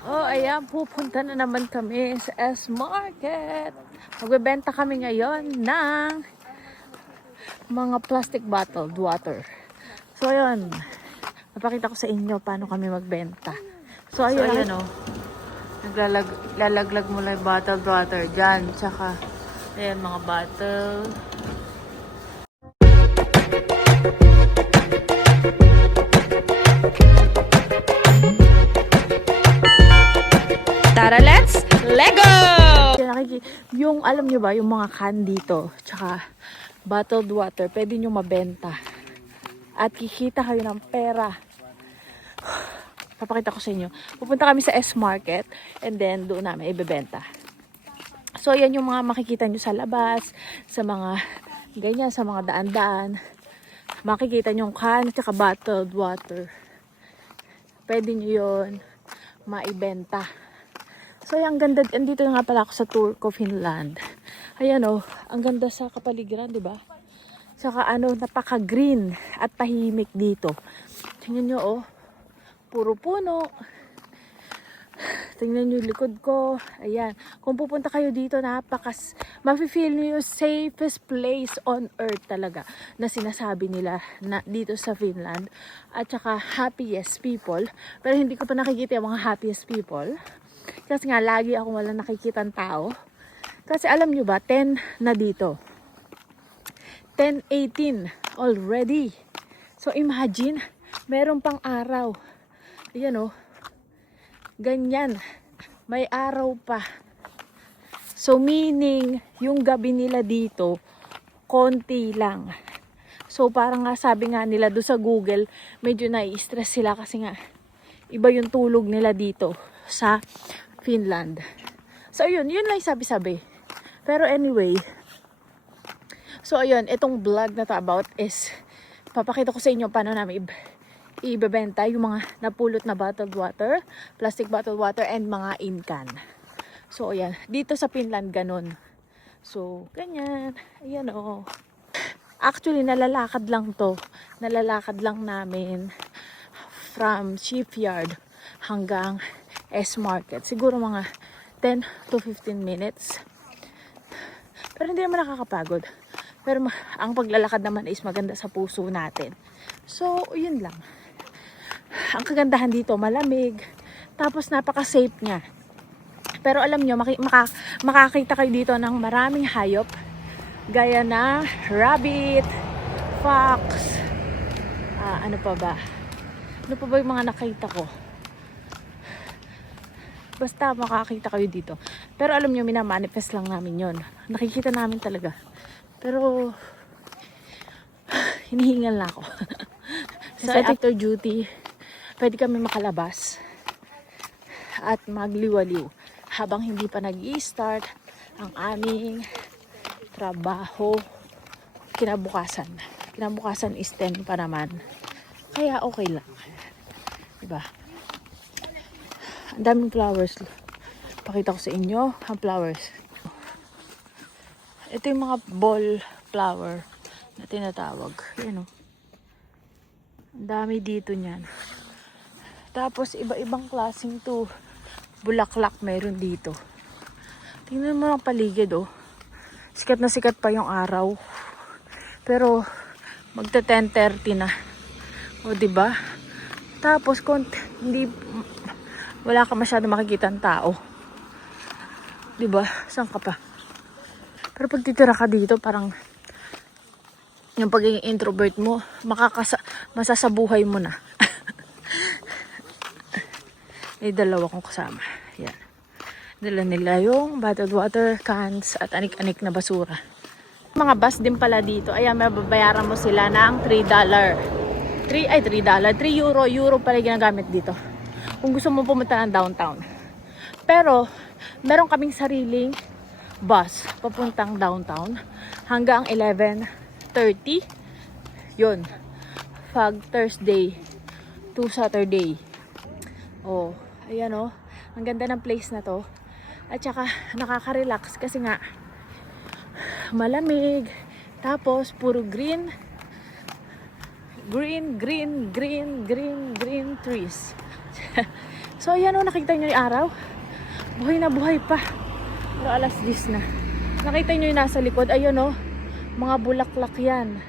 Oh, ayan, pupunta na naman kami sa S-Market. Magbebenta kami ngayon ng mga plastic bottled water. So, ayun. Napakita ko sa inyo paano kami magbenta. So, ayun oh. Lalaglag mo lang yung bottled water dyan. Tsaka, ayan, mga bottle. Tara, let's Lego! Yung, alam nyo ba, yung mga can dito, tsaka bottled water, pwede nyo mabenta. At kikita kayo ng pera. Papakita ko sa inyo. Pupunta kami sa S-Market and then doon namin ibebenta. So, yan yung mga makikita nyo sa labas, sa mga ganyan, sa mga daan-daan. Makikita nyo yung can at saka bottled water. Pwede nyo yun maibenta. So, ang ganda, andito nga pala ako sa Turku, Finland. Ayan oh, ang ganda sa kapaligiran, di ba? Saka ano, napaka-green at tahimik dito. Tingnan nyo oh, puro puno. Tingnan nyo yung likod ko. Ayan, kung pupunta kayo dito, mafe-feel nyo yung safest place on earth talaga na sinasabi nila na dito sa Finland. At saka happiest people. Pero hindi ko pa nakikita yung mga happiest people. Kasi nga, lagi akong wala nakikitang tao. Kasi alam nyo ba, 10 na dito. 10:18 already. So, imagine, meron pang araw. Ayan o. Ganyan. May araw pa. So, meaning, yung gabi nila dito, konti lang. So, parang nga sabi nga nila doon sa Google, medyo nai-stress sila kasi nga, iba yung tulog nila dito sa Finland. So, yun lang sabi-sabi. Pero anyway, so ayun, itong vlog na to about is, papakita ko sa inyo paano namin ibebenta yung mga napulot na bottled water, plastic bottled water, and mga in-can. So ayan, dito sa Finland ganun. So, ganyan. Ayan o. Actually, nalalakad lang to. Nalalakad lang namin from shipyard hanggang S-Market. Siguro mga 10 to 15 minutes. Pero hindi naman nakakapagod. Pero ang paglalakad naman is maganda sa puso natin. So, yun lang. Ang kagandahan dito, malamig. Tapos, napaka-safe niya. Pero alam nyo, makakita kayo dito ng maraming hayop. Gaya na rabbit, fox, ano pa ba? Ano pa ba yung mga nakita ko? Basta makakita kayo dito. Pero alam nyo, minamanifest lang namin yon. Nakikita namin talaga. Pero, hinihingal na ako. So, after duty, pwede kami makalabas at magliwaliw habang hindi pa nag-i-start ang aming trabaho kinabukasan. Kinabukasan is 10 pa naman. Kaya okay lang. Diba? Ang daming flowers. Pakita ko sa inyo ang flowers. Ito yung mga ball flower na tinatawag. Ayan o. Ang dami dito niyan. Tapos iba-ibang klaseng to bulaklak meron dito. Tingnan mo ang paligid oh. Sikat na sikat pa yung araw. Pero magta 10:30 na. O diba? Tapos wala ka masyado makikita ng tao. Diba? Saan ka pa? Pero pag titira ka dito, parang yung pagiging introvert mo, masasabuhay mo na. May dalawa kong kasama. Yan. Dala nila yung bottled water, cans, at anik-anik na basura. Mga bus din pala dito. Ayan, mababayaran mo sila ng $3. 3 euro. Euro pala ginagamit dito. Kung gusto mo pumunta ng downtown. Pero, meron kaming sariling bus papuntang downtown hanggang 11:30. Yun. Pag Thursday to Saturday. Oh, ayan oh. Ang ganda ng place na to. At saka nakaka-relax kasi nga malamig. Tapos puro green. Green trees. So ayan o, nakita nyo yung araw. Buhay na buhay pa. Pero alas 10 na. Nakita nyo yung nasa likod. Ayun o, mga bulaklak yan.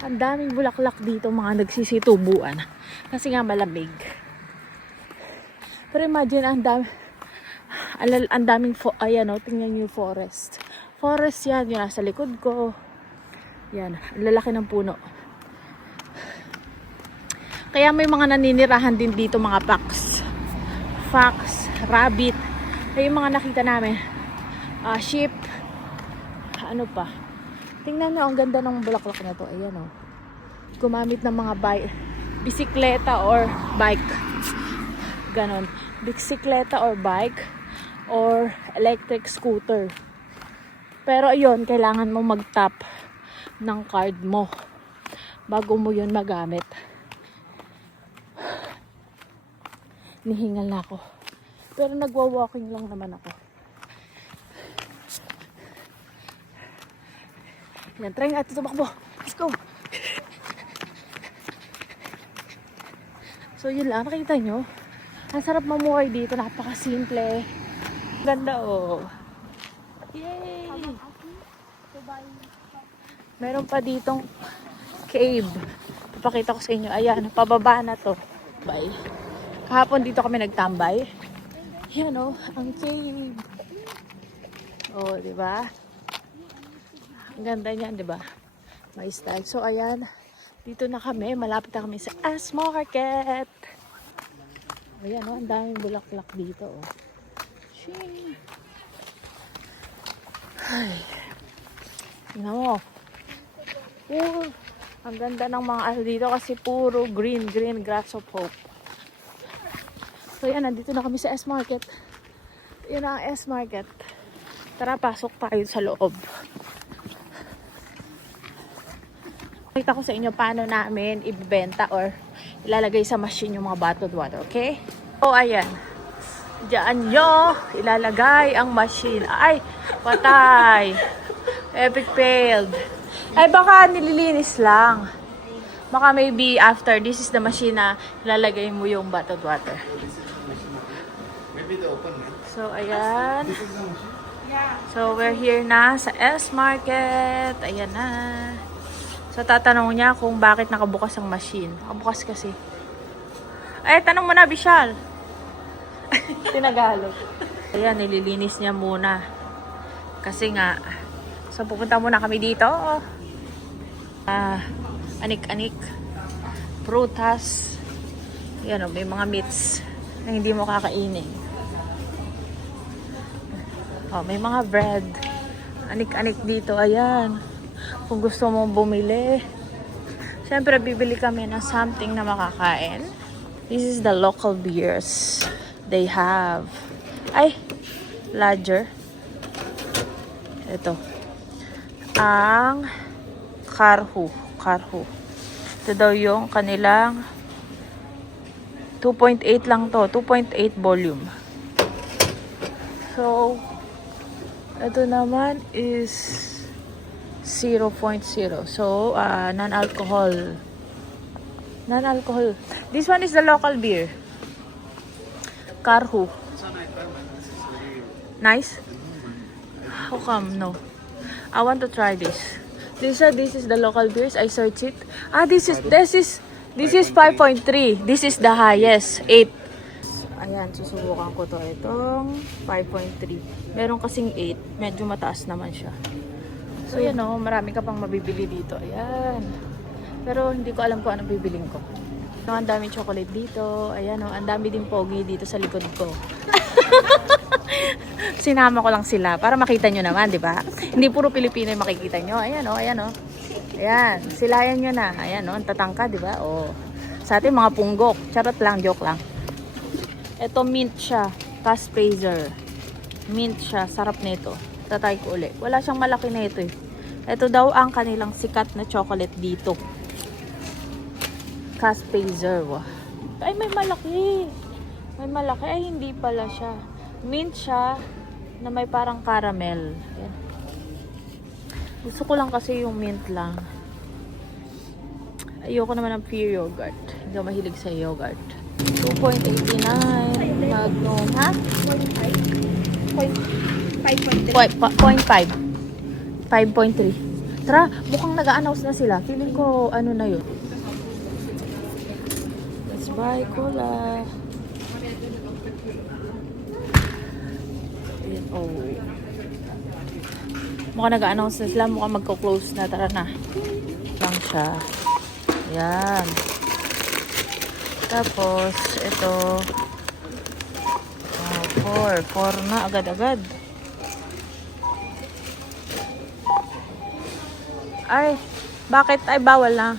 Ang daming bulaklak dito, mga nagsisitubuan. Kasi nga malamig. Pero imagine, ang daming, ayan o, tingnan nyo yung forest. Forest yan, yung nasa likod ko. Yan, ang lalaki ng puno. Kaya may mga naninirahan din dito, mga fox, rabbit. Kaya yung mga nakita namin, sheep, ano pa. Tingnan nyo, ang ganda ng bulaklak na to. Ayan o. Gumamit ng mga bisikleta or bike. Ganon. Bisikleta or bike or electric scooter. Pero ayun, kailangan mo mag-tap ng card mo bago mo yun magamit. Nihingal na ako. Pero nagwa-walking lang naman ako. Yan, try nga ito tumakbo. Let's go! So yun lang, nakita nyo? Ang sarap mamuhay dito, napakasimple. Ganda oh. Yay! Meron pa ditong cave. Papakita ko sa inyo. Ayan, pababa na to. Bye. Kahapon dito kami nagtambay. Yan oh, ang cave. Oh, di ba? Ang ganda niyan, di ba? May style. So ayan, dito na kami. Malapit na kami sa S Market. Ayan oh, ang daming bulaklak dito oh. Shing. Ay. Tingnan mo. Ang ganda ng mga dito kasi puro green grass of hope. So yan, nandito na kami sa S Market. Yan ang S Market. Tara, pasok tayo sa loob. Nakita ko sa inyo paano namin ibebenta or ilalagay sa machine yung mga bottled water, okay? So ayan. Diyan nyo ilalagay ang machine. Ay, patay. Epic failed. Ay, baka nililinis lang. Baka maybe after, this is the machine na ilalagay mo yung bottled water. So, ayan. So, we're here na sa S Market. Ayan na. So, tatanong niya kung bakit nakabukas ang machine. Nakabukas kasi. Ay, tanong mo na, Bishal. Tinagalog. Ayan, nililinis niya muna. Kasi nga, so pupunta muna kami dito. Anik-anik. Prutas. Ayan, may mga meats na hindi mo kakainin. Oh, may mga bread. Anik-anik dito. Ayan. Kung gusto mong bumili. Siyempre, bibili kami ng something na makakain. This is the local beers they have. Ay, lager. Ito. Ang Karhu. Ito daw yung kanilang 2.8 lang to. 2.8 volume. So, ito naman is 0.0. So, non-alcohol. Non-alcohol. This one is the local beer. Karhu. Nice? How come? No. I want to try this. This is the local beers. I searched it. This is 5.3. This is the highest. 8. Ayan, susubukan ko to. Itong 5.3. Meron kasing 8. Medyo mataas naman siya. So, yan o. Marami ka pang mabibili dito. Ayan. Pero hindi ko alam kung anong bibiling ko. Ang daming chocolate dito. Ayan o. Ang dami ding pogi dito sa likod ko. Sinama ko lang sila para makita nyo naman, di ba? Hindi puro Pilipino yung makikita nyo. Ayan o. Ayan o. Ayan. Silayan nyo na. Ayan o. Ang tatangka, di ba? O. Sa atin, mga punggok. Charot lang. Joke lang. Ito mint siya, Caspazer. Mint siya, sarap nito. Tatay ko ulit. Wala siyang malaki na ito eh. Ito daw ang kanilang sikat na chocolate dito. Caspazer. Ay, may malaki. May malaki. Ay, hindi pala siya. Mint siya na may parang caramel. Yan. Gusto ko lang kasi yung mint lang. Ayoko naman ng pure yogurt. Hindi ako mahilig sa yogurt. 2.89 Magnum, ha? 5.3. 0.5. 5.3. Tara, mukhang nag-a-announce na sila. Feeling ko, ano na yun. Let's buy cola. Ayan, oh. Mukhang nag-a-announce na sila. Mukhang magko-close na. Tara na. Lang siya. Ayan. Tapos, ito. Oh, 4. 4 na. Agad-agad. Ay, bakit? Ay, bawal na.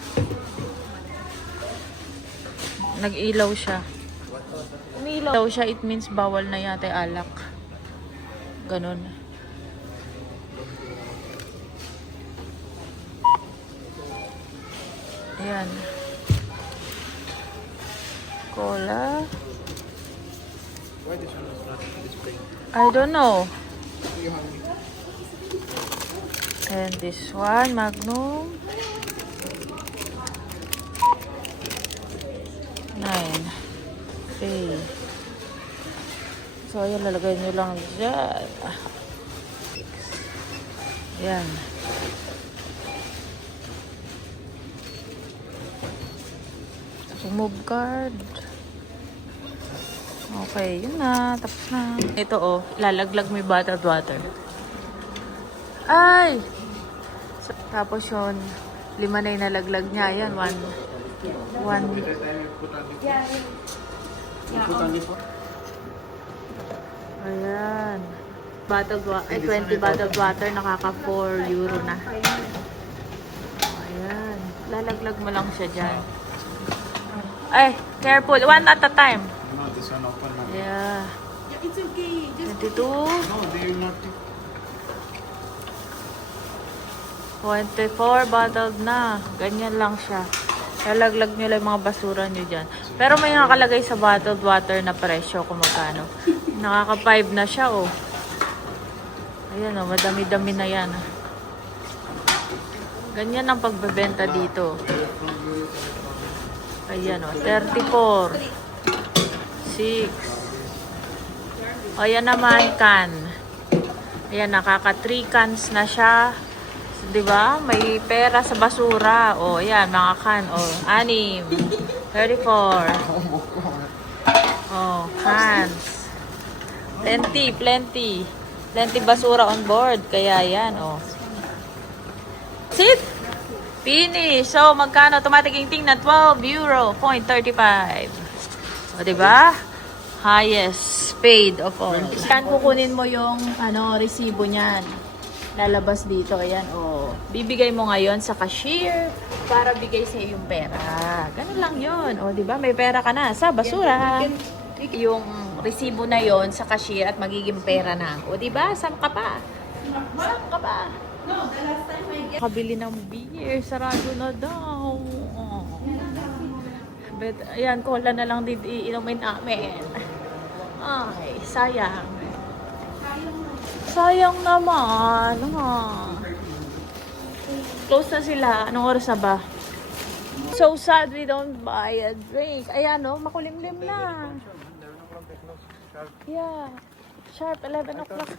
Nag-ilaw siya. Umilaw siya, it means bawal na yata yung alak. Ganon. Ayan. Cola. Why this one is not displaying? I don't know. You have And this one, Magnum. 9. Okay. So, ayan, lalagay nyo lang dyan. Ayan. Remove card. Okay, yun na. Tapos na. Ito, oh. Lalaglag mo yung bottled water. Ay! So, tapos yun, 5 na yung nalaglag niya. Ayan, 1. Yeah. put on this one? Ayan. Bottled water, 20 bottled water, nakaka 4 euro na. Ayan. Lalaglag mo lang siya dyan. Ay, careful. 1 at a time. No, this one open now. Yeah. Yeah, it's okay. Just 22. No, they will not take. 24 bottled na. Ganyan lang siya. Lalaglag nyo lang yung mga basura nyo dyan. Pero may nakalagay sa bottled water na presyo kung magkano. Nakaka 5 na siya, oh. Ayan, oh. Madami-dami na yan. Ganyan ang pagbebenta dito. Ayan, oh. 34. 6. O, yan naman, can. Ayan, nakaka 3 cans na siya. Diba? May pera sa basura. O, ayan, mga can. O, 6. 34. O, cans. Plenty, plenty. Plenty basura on board. Kaya yan, o. Sit! Finish! So, magkano? Tumatingting na 12 euro. 0.35. O, diba? Highest paid of all. Yan, kukunin mo yung resibo niyan. Lalabas dito, ayan, oh. Bibigay mo ngayon sa cashier para bigay sa yung pera. Ganun lang yun. O, di ba? May pera ka na sa basura. Yung resibo na yon sa cashier at magiging pera na. O, di ba? Saan ka pa? Saan ka pa? no, the last time I get Kabili ng beer. Sarado na daw. Oh. But, ayan, cola na lang din iinumin namin. Ay, sayang. Sayang naman. Close na sila. Anong oras na ba? So sad we don't buy a drink. Ayan, no? Makulimlim na. Yeah. Sharp 11 o'clock.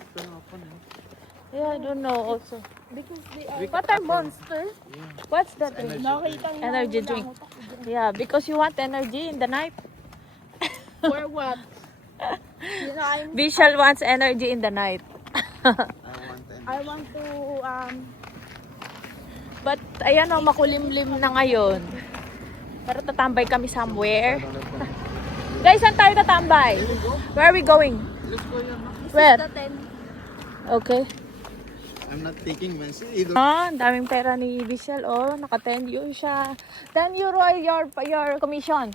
Yeah, I don't know also. because they are What are Monster? What's that drink? Energy drink. Yeah, because you want energy in the night. for what? You know, Visual wants energy in the night. I want to But, ayan o, makulimlim na ngayon. Pero tatambay kami somewhere. Guys, saan tayo tatambay? Where are we going? Where? the 10. Okay. I'm not taking Wednesday either. Ang daming pera ni Vishal. Oh, naka 10 euro siya. 10 euro your commission.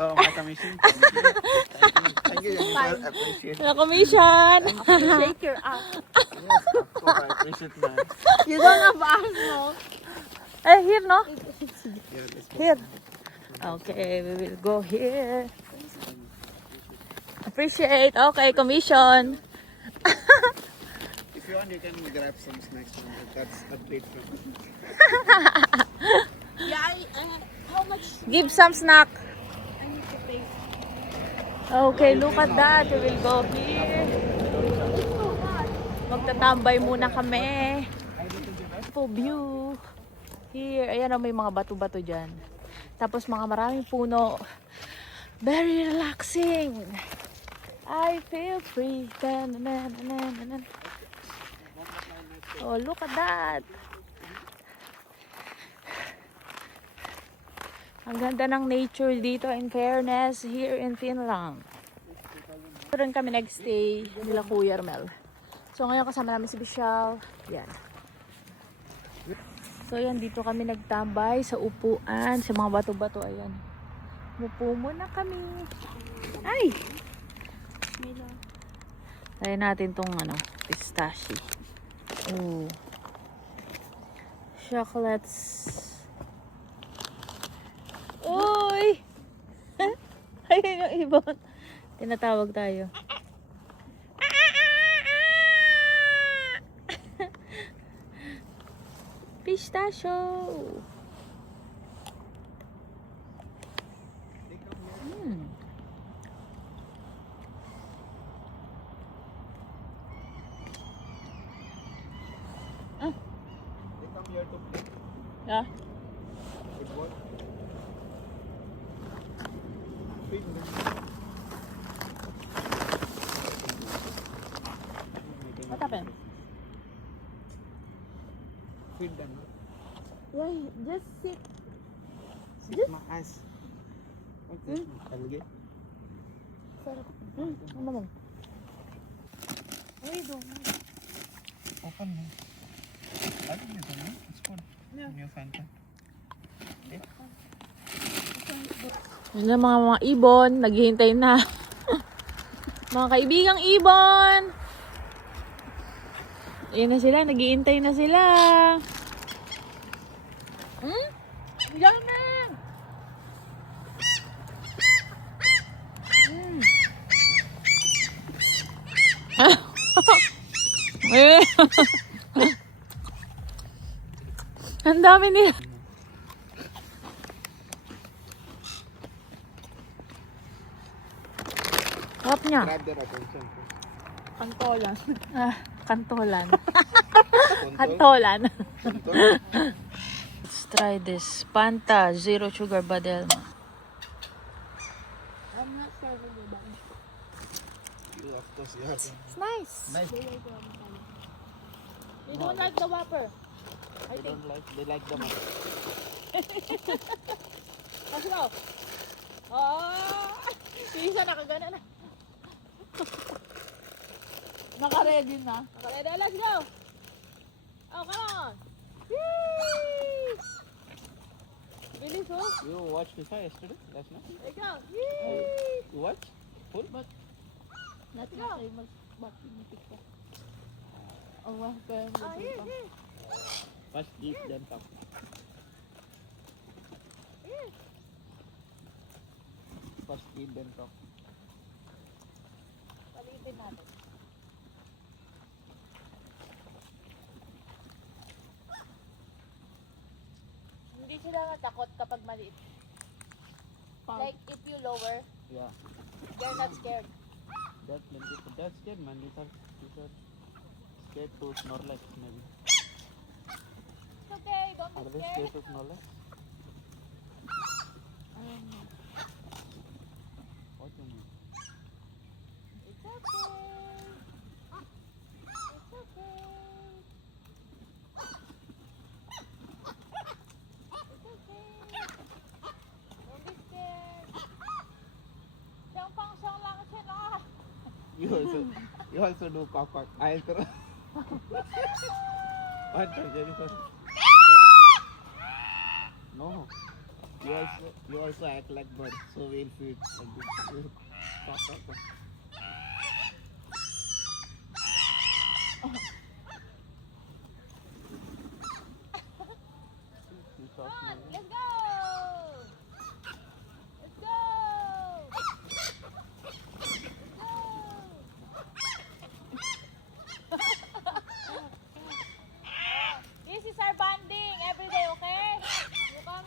Oh, my commission. Thank you. I appreciate it. Na commission. Shake your ass. Yes, of course, I appreciate that. You don't have ass, no? Eh, here, no? Yeah, let's go. Here. Okay, we will go here. Appreciate. Okay, commission. If you want, you can grab some snacks from it. That's a treat from me. Yeah, how much Give some snack. I need to pay? Okay, look at that. We will go here. Magtatambay muna kami. For view. Here. Ayan o, may mga bato-bato dyan. Tapos mga maraming puno. Very relaxing. I feel free. Oh, look at that. Ang ganda ng nature dito, in fairness, here in Finland. Ito rin kami nagstay nila Kuya Armel. So ngayon kasama namin si Bishal. Yan. So yan, dito kami nagtambay sa upuan, sa mga bato-bato. Ayan. Mupo muna kami. Ay! Tayo natin tong pistachio. Oh. Chocolates. Uy! Ayun yung ibon. Tinatawag tayo. Pistachio! They come here to play Yeah. football. Feed them. What happened? Feed them. Yeah, just sit. Sit my ass. What's this? Alligator? Ano mo? Ay, doon. Open mo. I think it's good. It's good. Yeah. New Fanta. Yun na mga ibon, naghihintay na. Mga kaibigang ibon. Ayan na sila, naghihintay na sila. Yaman! Ang dami nila. Harap niya. Grab their attention. Kantolan. Kantolan. Control. Kantolan. Control. Let's try this. Fanta, zero sugar Badelma. I'm not sure if you're buying. You, of course, you have to. It's nice. Nice. They don't like the Whopper. They don't like. They like the money. Let's go. Oh! Yung isa nakagana na. Naka-ready na. Naka-ready. Let's go. Oh, come on. Yee! Bilis, oh. You watched FIFA yesterday? Last night? Let's go. Yee! You watched? Full? Let's go. Mag-pinitik ka. Oh, wow. Kaya mo. Ah, First eat, then talk. First eat, then talk. Palitin natin. Hindi sila natakot kapag maliit. Like, if you lower, Yeah. they're not scared. That's plenty. That's scared, man. These are scared to Snorlax, maybe. It's okay, don't Are be they scared. scared to Snorlax? What do you mean? It's okay. It's okay. It's okay. Don't be scared. Siyang lang sila. You also do cock. I'll throw. What the Jennifer? No. You also act like bird, so we'll feed like this. Cock. You saw Come on, Snorlax? let's go. Let's go. This is our bonding every day, okay? You come.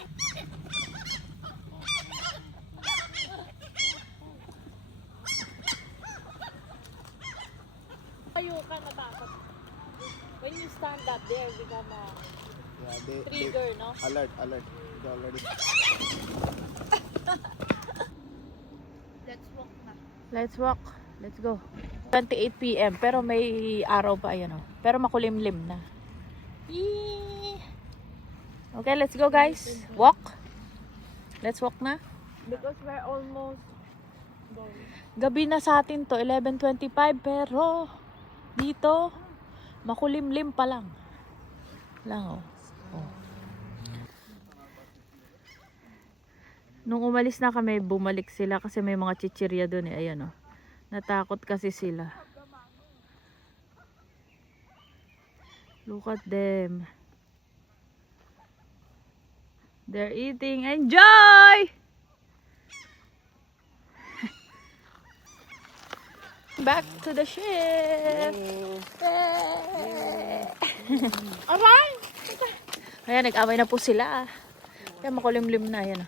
Tayo ka natakot. When you stand up there, become a Yeah, they trigger, no? alert. They already. Let's walk na. Let's walk. Let's go. 28 p.m. Pero may araw pa, ayan o. Pero makulimlim na. Yee! Okay, let's go guys. Walk. Let's walk na. Because we're almost going. Gabi na sa atin to, 11:25. Pero dito, makulimlim pa lang. Lang oh. Nung umalis na kami, bumalik sila kasi may mga chichirya doon eh. Ayan oh. Natakot kasi sila. Look at them. They're eating. Enjoy! Back to the ship. Aray! Ayan, nag-away na po sila. Kaya makulimlim na. Ayan.